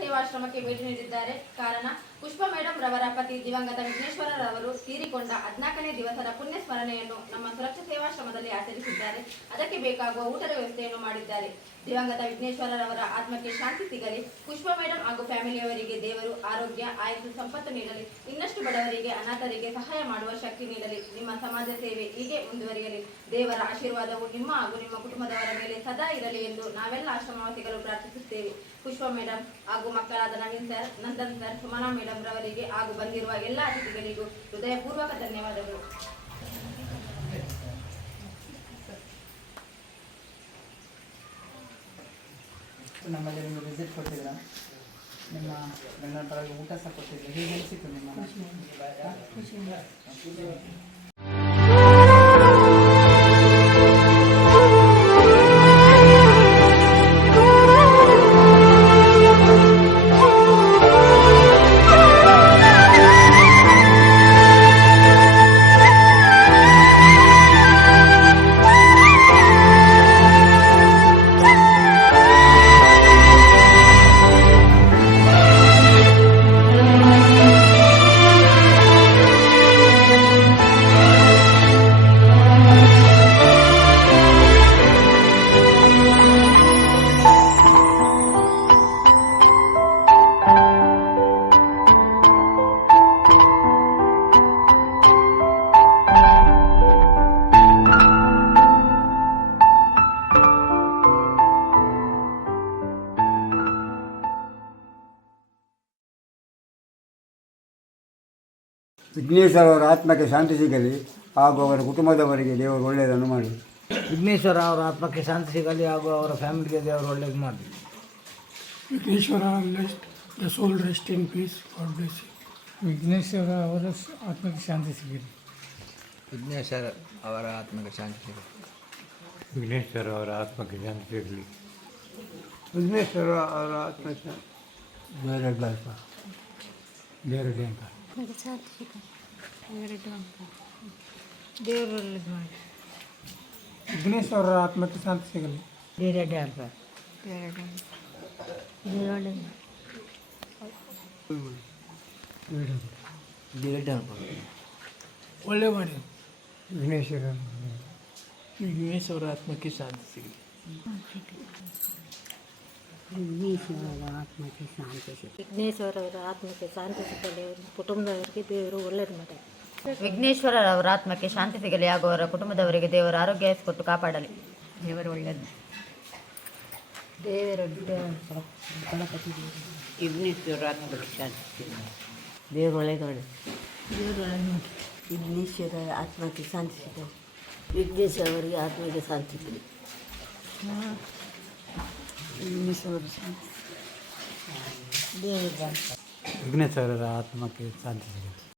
ಸೇವಾಶ್ರಮಕ್ಕೆ ಭೇಟಿ ನೀಡಿದ್ದಾರೆ. ಕಾರಣ ಪುಷ್ಪಾ ಮೇಡಂ ರವರ ಪತಿ ದಿವಂಗತ ವಿಘ್ನೇಶ್ವರರವರು ತೀರಿಕೊಂಡ 14ನೇ ದಿವಸದ ಪುಣ್ಯ ಸ್ಮರಣೆಯನ್ನು ನಮ್ಮ ಸುರಕ್ಷಾ ಸೇವಾಶ್ರಮದಲ್ಲಿ ಆಚರಿಸಿದ್ದಾರೆ. ಅದಕ್ಕೆ ಬೇಕಾಗುವ ಊಟದ ವ್ಯವಸ್ಥೆಯನ್ನು ಮಾಡಿದ್ದಾರೆ. ದಿವಂಗತ ವಿಘ್ನೇಶ್ವರರವರ ಆತ್ಮಕ್ಕೆ ಶಾಂತಿ ಸಿಗಲಿ. ಪುಷ್ಪಾ ಮೇಡಂ ಹಾಗೂ ಫ್ಯಾಮಿಲಿಯವರಿಗೆ ದೇವರು ಆರೋಗ್ಯ, ಆಯುಷ್, ಸಂಪತ್ತು ನೀಡಲಿ. ಇನ್ನಷ್ಟು ಬಡವರಿಗೆ, ಅನಾಥರಿಗೆ ಸಹಾಯ ಮಾಡುವ ಶಕ್ತಿ ನೀಡಲಿ. ನಿಮ್ಮ ಸಮಾಜ ಸೇವೆ ಹೀಗೆ ಮುಂದುವರಿಯಲಿ. ದೇವರ ಆಶೀರ್ವಾದವು ನಿಮ್ಮ ಹಾಗೂ ನಿಮ್ಮ ಕುಟುಂಬದವರ ಮೇಲೆ ಸದಾ ಇರಲಿ ಎಂದು ನಾವೆಲ್ಲ ಆಶ್ರಮವಾಸಿಗಳು ಪ್ರಾರ್ಥಿಸುತ್ತೇವೆ. ಪುಷ್ಪಾ ಮೇಡಂ ಹಾಗೂ ಮಕ್ಕಳಾದ Naveen sir, Nandan sir, Sumana madam ರವರಿಗೆ ಹಾಗೂ ಬಂದಿರುವ ಎಲ್ಲ ಅತಿಥಿಗಳಿಗೂ ಹೃದಯಪೂರ್ವಕ ಧನ್ಯವಾದಗಳು. ನಮ್ಮಲ್ಲಿ ಒಂದು ವಿಸಿಟ್ ಕೊಟ್ಟಿದ್ದೀರಾ, ನಿಮ್ಮ ಗಂಡನ ಪರವಾಗಿ ಊಟ ಸಹ ಕೊಟ್ಟಿದ್ದೀರಿ. ಹೇಗೆ ಅನಿಸಿತು ನಿಮ್ಮ ವಿಘ್ನೇಶ್ವರ ಅವರ ಆತ್ಮಕ್ಕೆ ಶಾಂತಿ ಸಿಗಲಿ ಹಾಗೂ ಅವರ ಕುಟುಂಬದವರಿಗೆ ದೇವರು ಒಳ್ಳೆಯದನ್ನು ಮಾಡಿ. ವಿಘ್ನೇಶ್ವರ ಅವರ ಆತ್ಮಕ್ಕೆ ಶಾಂತಿ ಸಿಗಲಿ ಹಾಗೂ ಅವರ ಫ್ಯಾಮಿಲಿಗೆ ದೇವರು ಒಳ್ಳೆಯದು ಮಾಡಲಿ. Vigneshwara the soul rest in peace. God bless you. Vigneshwara ಅವರ ಆತ್ಮಕ್ಕೆ ಶಾಂತಿ ಸಿಗಲಿ. ವಿಘ್ನೇಶ್ವರ ಅವರ ಆತ್ಮಕ್ಕೆ ಶಾಂತಿ ಸಿಗಲಿ. ವಿಘ್ನೇಶ್ವರ ಅವರ ಆತ್ಮಕ್ಕೆ ಶಾಂತಿ ಸಿಗಲಿ. ವಿಘ್ನೇಶ್ವರ ಅವರ ಆತ್ಮಕ್ಕೆ ಬೇರೆ ಅಂತ ದೇವರು ವಿಘ್ನೇಶ್ವರ ಆತ್ಮಕ್ಕೆ ಶಾಂತಿ ಸಿಗಲಿ. ಒಳ್ಳೆ ಮಾಡಿ. ವಿಘ್ನೇಶ್ವರ ಆತ್ಮಕ್ಕೆ ಶಾಂತಿ ಸಿಗಲಿ. ವಿಘ್ನೇಶ್ವರವರ ಆತ್ಮಕ್ಕೆ ಶಾಂತಿ ಸಿಗಲಿ. ಕುಟುಂಬದವರಿಗೆ ದೇವರು ಒಳ್ಳೆಯದು ಮಾಡಿ. ವಿಘ್ನೇಶ್ವರರವರ ಆತ್ಮಕ್ಕೆ ಶಾಂತಿ ಸಿಗಲಿ ಹಾಗೂ ಅವರ ಕುಟುಂಬದವರಿಗೆ ದೇವರು ಆರೋಗ್ಯ ಕೊಟ್ಟು ಕಾಪಾಡಲಿ. ದೇವರು ಒಳ್ಳೆಯದು. ಗಣಪತಿ ವಿಘ್ನೇಶ್ವರ ಆತ್ಮಕ್ಕೆ ಶಾಂತಿ ಸಿಗಲಿ. ದೇವರು ಒಳ್ಳೆಯದು ಮಾಡಿ. ವಿಘ್ನೇಶ್ವರ ಆತ್ಮಕ್ಕೆ ಶಾಂತಿ ಸಿಗಲಿ. ವಿಘ್ನೇಶ್ವರವರಿಗೆ ಆತ್ಮಕ್ಕೆ ಶಾಂತಿ ಸಿಗಲಿ. ವಿಘ್ನೇಶ್ವರರ ಆತ್ಮಕ್ಕೆ ಶಾಂತಿ ಸಿಗಲಿ.